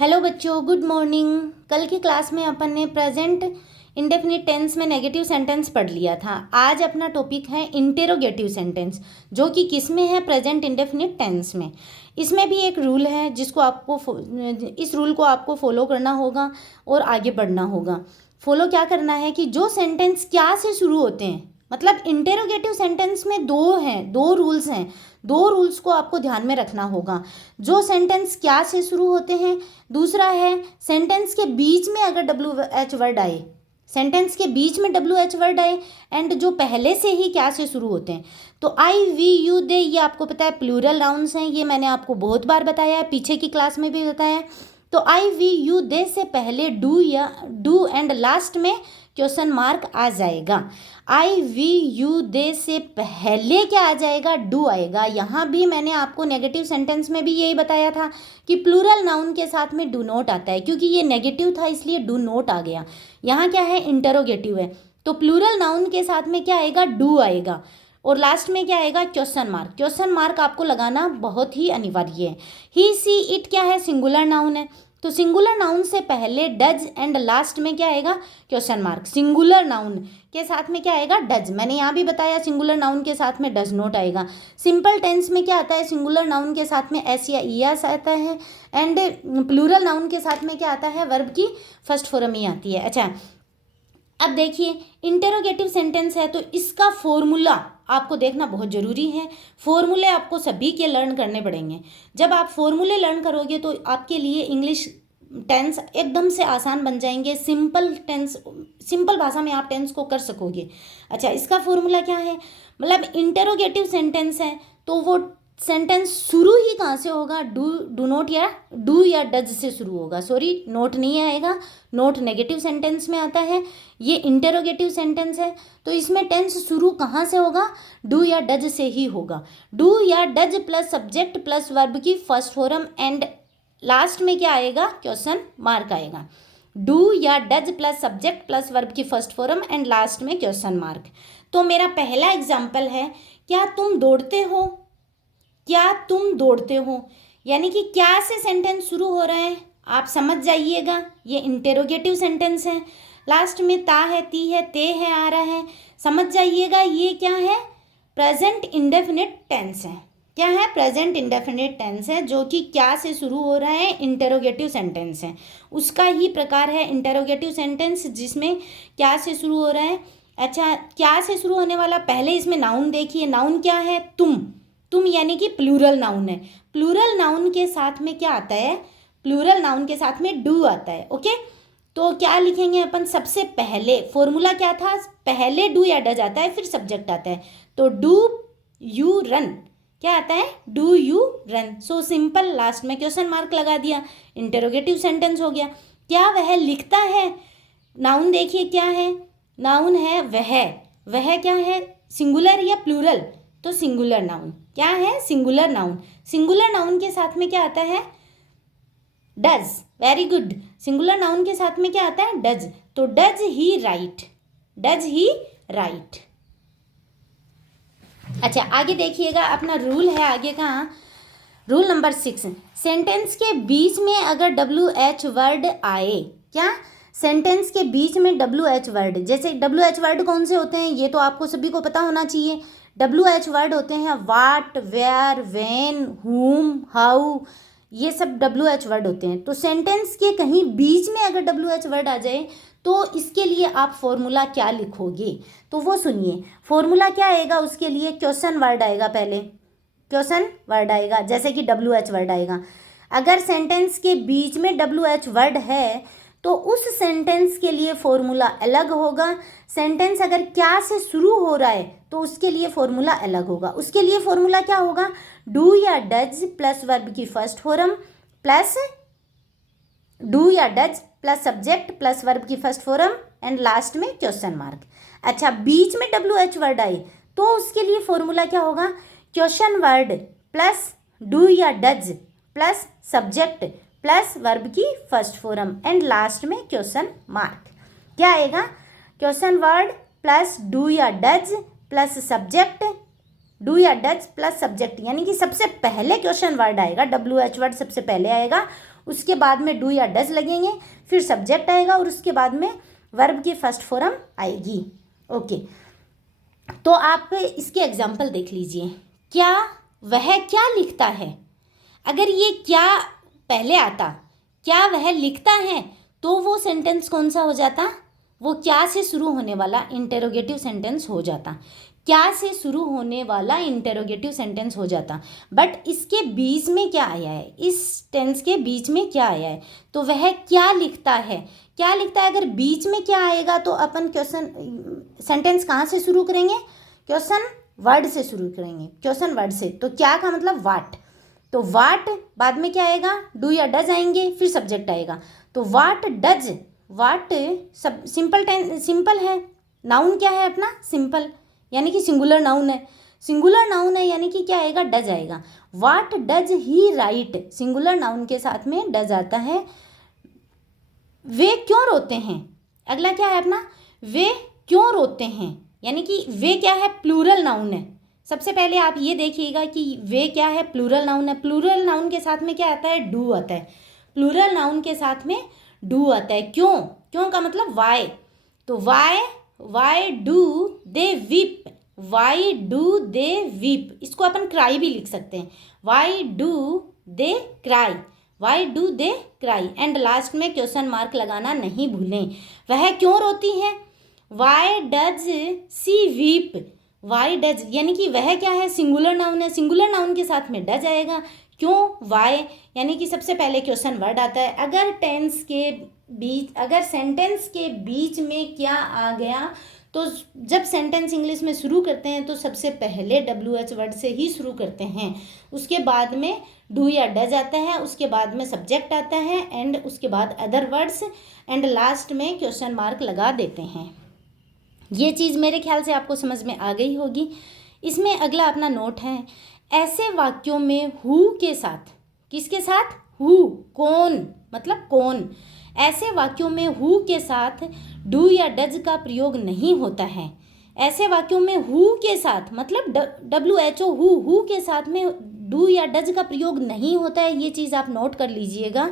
Hello बच्चों, good morning. कल की क्लास में अपन ने प्रेजेंट इंडेफिनिट टेंस में नेगेटिव सेंटेंस पढ़ लिया था। आज अपना टॉपिक है इंटेरोगेटिव सेंटेंस, जो कि किस में है? प्रेजेंट इंडेफिनिट टेंस में। इसमें भी एक रूल है जिसको इस रूल को आपको फॉलो करना होगा और आगे बढ़ना होगा। फॉलो क्या करना है कि जो सेंटेंस क्या से शुरू होते हैं, मतलब इंटेरोगेटिव सेंटेंस में दो रूल्स हैं। दो रूल्स को आपको ध्यान में रखना होगा। जो सेंटेंस क्या से शुरू होते हैं, दूसरा है सेंटेंस के बीच में अगर WH वर्ड आए, सेंटेंस के बीच में WH वर्ड आए एंड जो पहले से ही क्या से शुरू होते हैं। तो आई, वी, यू, दे, ये आपको पता है प्लूरल नाउन्स हैं। ये मैंने आपको बहुत बार बताया है, पीछे की क्लास में भी बताया है। तो आई, वी, यू, दे से पहले डू एंड लास्ट में क्वेश्चन मार्क आ जाएगा। आई, वी, यू, दे से पहले क्या आ जाएगा? डू आएगा। यहाँ भी मैंने आपको नेगेटिव सेंटेंस में भी यही बताया था कि प्लूरल नाउन के साथ में डू नॉट आता है, क्योंकि ये नेगेटिव था इसलिए डू नॉट आ गया। यहाँ क्या है? इंटरोगेटिव है, तो प्लूरल नाउन के साथ में क्या आएगा? डू आएगा। और लास्ट में क्या आएगा? Question mark. क्वेश्चन मार्क आपको लगाना बहुत ही अनिवार्य है। ही, सी, इट क्या है? सिंगुलर नाउन है, तो सिंगुलर नाउन से पहले डज एंड लास्ट में क्या आएगा? Question mark. सिंगुलर नाउन के साथ में क्या आएगा? डज। मैंने यहाँ भी बताया सिंगुलर नाउन के साथ में डज नॉट आएगा। सिंपल टेंस में क्या आता है? सिंगुलर नाउन के साथ में एस या ईएस आता है, एंड प्लूरल नाउन के साथ में क्या आता है? वर्ब की फर्स्ट फॉर्म ही आती है। अच्छा, अब देखिए इंटेरोगेटिव सेंटेंस है तो इसका फॉर्मूला आपको देखना बहुत ज़रूरी है। फॉर्मूले आपको सभी के लर्न करने पड़ेंगे। जब आप फॉर्मूले लर्न करोगे तो आपके लिए इंग्लिश टेंस एकदम से आसान बन जाएंगे। सिंपल भाषा में आप टेंस को कर सकोगे। अच्छा, इसका फॉर्मूला क्या है? मतलब इंटेरोगेटिव सेंटेंस है तो वो सेंटेंस शुरू ही कहाँ से होगा? डू नॉट या डू या डज से शुरू होगा। सॉरी, नोट नहीं आएगा, नोट नेगेटिव सेंटेंस में आता है। ये इंटेरोगेटिव सेंटेंस है तो इसमें टेंस शुरू कहाँ से होगा? डू या डज से ही होगा। डू या does plus subject plus verb की फर्स्ट फॉर्म एंड लास्ट में क्या आएगा? क्वेश्चन मार्क आएगा। डू या does plus subject plus verb की फर्स्ट फॉर्म एंड लास्ट में क्वेश्चन मार्क। तो मेरा पहला एग्जाम्पल है, क्या तुम दौड़ते हो? क्या तुम दौड़ते हो, यानी कि क्या से सेंटेंस शुरू हो रहा है आप समझ जाइएगा। ये इंटेरोगेटिव सेंटेंस है। लास्ट में ता है, ती है, ते है आ रहा है, समझ जाइएगा। ये क्या है? प्रेजेंट इंडेफिनिट टेंस है। क्या है? प्रेजेंट इंडेफिनिट टेंस है, जो कि क्या से शुरू हो रहा है? इंटेरोगेटिव सेंटेंस है। उसका ही प्रकार है इंटेरोगेटिव सेंटेंस जिसमें क्या से शुरू हो रहा है। अच्छा, क्या से शुरू होने वाला, पहले इसमें नाउन देखिए। नाउन क्या है? तुम यानी कि प्लूरल नाउन है। प्लूरल नाउन के साथ में क्या आता है? प्लूरल नाउन के साथ में डू आता है। ओके, तो क्या लिखेंगे अपन? सबसे पहले फॉर्मूला क्या था? पहले डू या डज आता है, फिर सब्जेक्ट आता है। तो डू यू रन, क्या आता है? Do you run. So simple, last में क्वेश्चन मार्क लगा दिया, इंटरोगेटिव सेंटेंस हो गया। क्या वह लिखता है? नाउन देखिए क्या है? नाउन है वह क्या है? सिंगुलर या प्लूरल? तो सिंगुलर नाउन। क्या है? Singular noun. सिंगुलर नाउन के साथ में क्या आता है? Does. Very good. Singular noun के साथ में क्या आता है? डज। तो does he right, does he right. अच्छा, आगे देखिएगा, अपना रूल है आगे का। रूल नंबर 6, सेंटेंस के बीच में अगर WH वर्ड आए, क्या? सेंटेंस के बीच में WH वर्ड, जैसे WH वर्ड कौन से होते हैं? ये तो आपको सभी को पता होना चाहिए। WH वर्ड होते हैं वाट, वेयर, व्हेन, हुम, हाउ, ये सब WH वर्ड होते हैं। तो सेंटेंस के कहीं बीच में अगर WH वर्ड आ जाए तो इसके लिए आप फॉर्मूला क्या लिखोगे? तो वो सुनिए। फॉर्मूला क्या आएगा उसके लिए? क्वेश्चन वर्ड आएगा, पहले क्वेश्चन वर्ड आएगा, जैसे कि WH वर्ड आएगा। अगर सेंटेंस के बीच में WH वर्ड है तो उस सेंटेंस के लिए फॉर्मूला अलग होगा। सेंटेंस अगर क्या से शुरू हो रहा है तो उसके लिए फॉर्मूला अलग होगा। उसके लिए फॉर्मूला क्या होगा? डू या डज प्लस वर्ब की फर्स्ट फॉर्म प्लस डू या does plus subject plus verb की फर्स्ट फॉर्म एंड लास्ट में क्वेश्चन मार्क। अच्छा, बीच में WH वर्ड आए तो उसके लिए फॉर्मूला क्या होगा? क्वेश्चन वर्ड प्लस डू या does plus subject plus verb की फर्स्ट फॉर्म एंड लास्ट में क्वेश्चन मार्क। क्या आएगा? क्वेश्चन वर्ड प्लस डू या डज प्लस सब्जेक्ट, डू या डज प्लस सब्जेक्ट, यानी कि सबसे पहले क्वेश्चन वर्ड आएगा, WH वर्ड सबसे पहले आएगा, उसके बाद में डू या डज लगेंगे, फिर सब्जेक्ट आएगा और उसके बाद में वर्ब की फर्स्ट फॉर्म आएगी। ओके, तो आप इसके एग्जाम्पल देख लीजिए। क्या, वह क्या लिखता है, अगर ये क्या पहले आता, क्या वह लिखता है, तो वो सेंटेंस कौन सा हो जाता, वो क्या से शुरू होने वाला इंटेरोगेटिव सेंटेंस हो जाता, क्या से शुरू होने वाला इंटेरोगेटिव सेंटेंस हो जाता। बट इसके बीच में क्या आया है, इस टेंस के बीच में क्या आया है, तो वह क्या लिखता है, क्या लिखता है, अगर बीच में क्या आएगा तो अपन क्वेश्चन सेंटेंस कहाँ से शुरू करेंगे, क्वेश्चन वर्ड से शुरू करेंगे, क्वेश्चन वर्ड से। तो क्या का मतलब वाट, तो वाट बाद में क्या आएगा, डू या डज आएंगे, फिर सब्जेक्ट आएगा। तो वाट डज, वाट सब सिंपल है, नाउन क्या है अपना सिंपल, यानी कि सिंगुलर नाउन है, सिंगुलर नाउन है यानी कि क्या आएगा, डज आएगा। What does he right, singular noun के साथ में डज आता है। वे क्यों रोते हैं, अगला क्या है अपना, वे क्यों रोते हैं, यानी कि वे क्या है, प्लूरल नाउन है। सबसे पहले आप ये देखिएगा कि वे क्या है, प्लूरल नाउन है। प्लूरल नाउन के साथ में क्या आता है, डू आता है, प्लूरल नाउन के साथ में डू आता है। क्यों, क्यों का मतलब वाई, तो why do they weep, why do they weep, इसको अपन क्राई भी लिख सकते हैं, why do they cry, why do they cry. And last में क्वेश्चन मार्क लगाना नहीं भूलें। वह क्यों रोती है, why does she weep, why does यानी कि वह क्या है, सिंगुलर नाउन है, सिंगुलर नाउन के साथ में डज आएगा। क्यों, वाई यानी कि सबसे पहले क्वेश्चन वर्ड आता है। अगर टेंस के बीच, अगर सेंटेंस के बीच में क्या आ गया, तो जब सेंटेंस इंग्लिश में शुरू करते हैं तो सबसे पहले WH वर्ड से ही शुरू करते हैं, उसके बाद में डू या डज आता है, उसके बाद में सब्जेक्ट आता है, एंड उसके बाद अदर वर्ड्स, एंड लास्ट में क्वेश्चन मार्क लगा देते हैं। ये चीज़ मेरे ख्याल से आपको समझ में आ गई होगी। इसमें अगला अपना नोट है, ऐसे वाक्यों में हु के साथ, किसके साथ, हु, कौन, मतलब कौन, ऐसे वाक्यों में हु के साथ डू या डज का प्रयोग नहीं होता है। ऐसे वाक्यों में हु के साथ मतलब WHO, हु के साथ में डू या डज का प्रयोग नहीं होता है। ये चीज़ आप नोट कर लीजिएगा,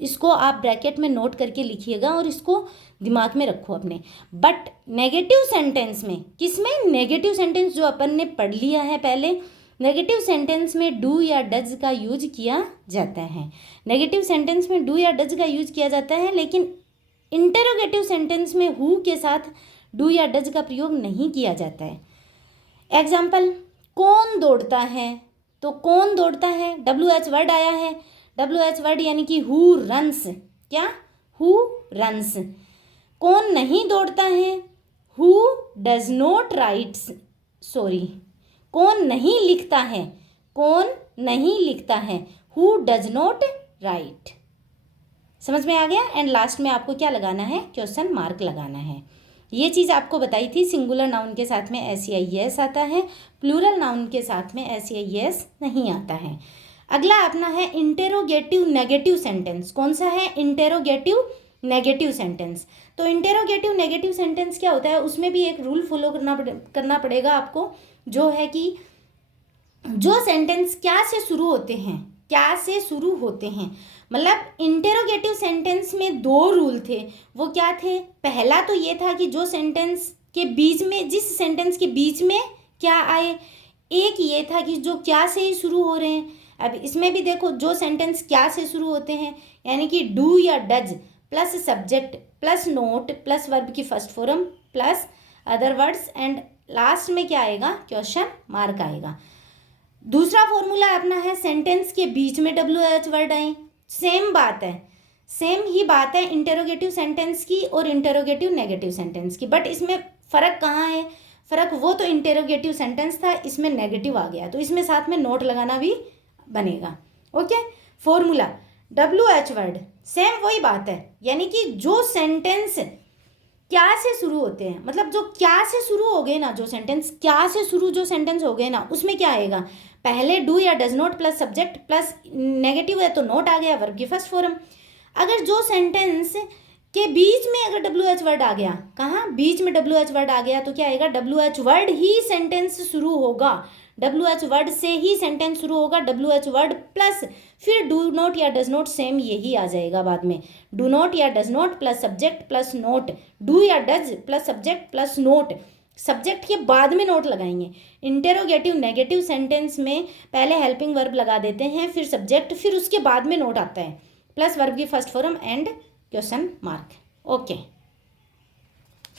इसको आप ब्रैकेट में नोट करके लिखिएगा और इसको दिमाग में रखो अपने। बट नेगेटिव सेंटेंस में, किसमें, नेगेटिव सेंटेंस जो अपन ने पढ़ लिया है पहले, नेगेटिव सेंटेंस में डू या डज का यूज किया जाता है, नेगेटिव सेंटेंस में डू या डज का यूज किया जाता है, लेकिन इंटरोगेटिव सेंटेंस में हु के साथ डू या डज का प्रयोग नहीं किया जाता है। एग्जाम्पल, कौन दौड़ता है, तो कौन दौड़ता है, WH वर्ड आया है, WH वर्ड यानी कि हु रन्स, क्या, हु रन्स। कौन नहीं दौड़ता है, who does not rights, sorry, कौन नहीं लिखता है, कौन नहीं लिखता है, हु डज नॉट राइट। समझ में आ गया। एंड लास्ट में आपको क्या लगाना है, क्वेश्चन मार्क लगाना है। ये चीज़ आपको बताई थी, सिंगुलर नाउन के साथ में SEIS आता है, प्लूरल नाउन के साथ में SEIS नहीं आता है। अगला अपना है इंटेरोगेटिव नेगेटिव सेंटेंस। कौन सा है, इंटेरोगेटिव नेगेटिव सेंटेंस। तो इंटेरोगेटिव नेगेटिव सेंटेंस क्या होता है, उसमें भी एक रूल फॉलो करना पड़ेगा आपको, जो है कि जो सेंटेंस क्या से शुरू होते हैं, क्या से शुरू होते हैं, मतलब इंटेरोगेटिव सेंटेंस में 2 रूल थे। वो क्या थे, पहला तो ये था कि जो सेंटेंस के बीच में, जिस सेंटेंस के बीच में क्या आए, एक ये था कि जो क्या से ही शुरू हो रहे हैं। अब इसमें भी देखो, जो सेंटेंस क्या से शुरू होते हैं यानी कि डू या does plus subject plus not plus verb की first form plus other words, and last में क्या आएगा, क्वेश्चन मार्क आएगा। दूसरा फॉर्मूला अपना है, सेंटेंस के बीच में WH वर्ड आए। सेम बात है, सेम ही बात है इंटेरोगेटिव सेंटेंस की और इंटेरोगेटिव नेगेटिव सेंटेंस की। बट इसमें फ़र्क कहाँ है, फ़र्क, वो तो इंटेरोगेटिव सेंटेंस था, इसमें नेगेटिव आ गया, तो इसमें साथ में नोट लगाना भी बनेगा। Okay, formula WH word, same वही बात है, यानी कि जो सेंटेंस क्या से शुरू होते हैं, मतलब जो क्या से शुरू हो गए ना, जो सेंटेंस क्या से शुरू जो सेंटेंस हो गए ना, उसमें क्या आएगा, पहले डू या does not plus subject plus negative है तो नोट आ गया, वर्ब की फर्स्ट फॉर्म। अगर जो सेंटेंस के बीच में अगर WH वर्ड आ गया, कहाँ, बीच में WH वर्ड आ गया, तो क्या आएगा, WH वर्ड ही सेंटेंस शुरू होगा, WH वर्ड से ही सेंटेंस शुरू होगा, WH वर्ड प्लस फिर डू नॉट या डज नॉट, सेम यही आ जाएगा बाद में, डू नॉट या does not plus subject plus not, do या does plus subject plus not, subject के बाद में नोट लगाएंगे। इंटेरोगेटिव नेगेटिव सेंटेंस में पहले हेल्पिंग वर्ब लगा देते हैं, फिर सब्जेक्ट, फिर उसके बाद में नोट आता है, प्लस वर्ब की first form and question mark. Okay,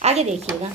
आगे देखिएगा।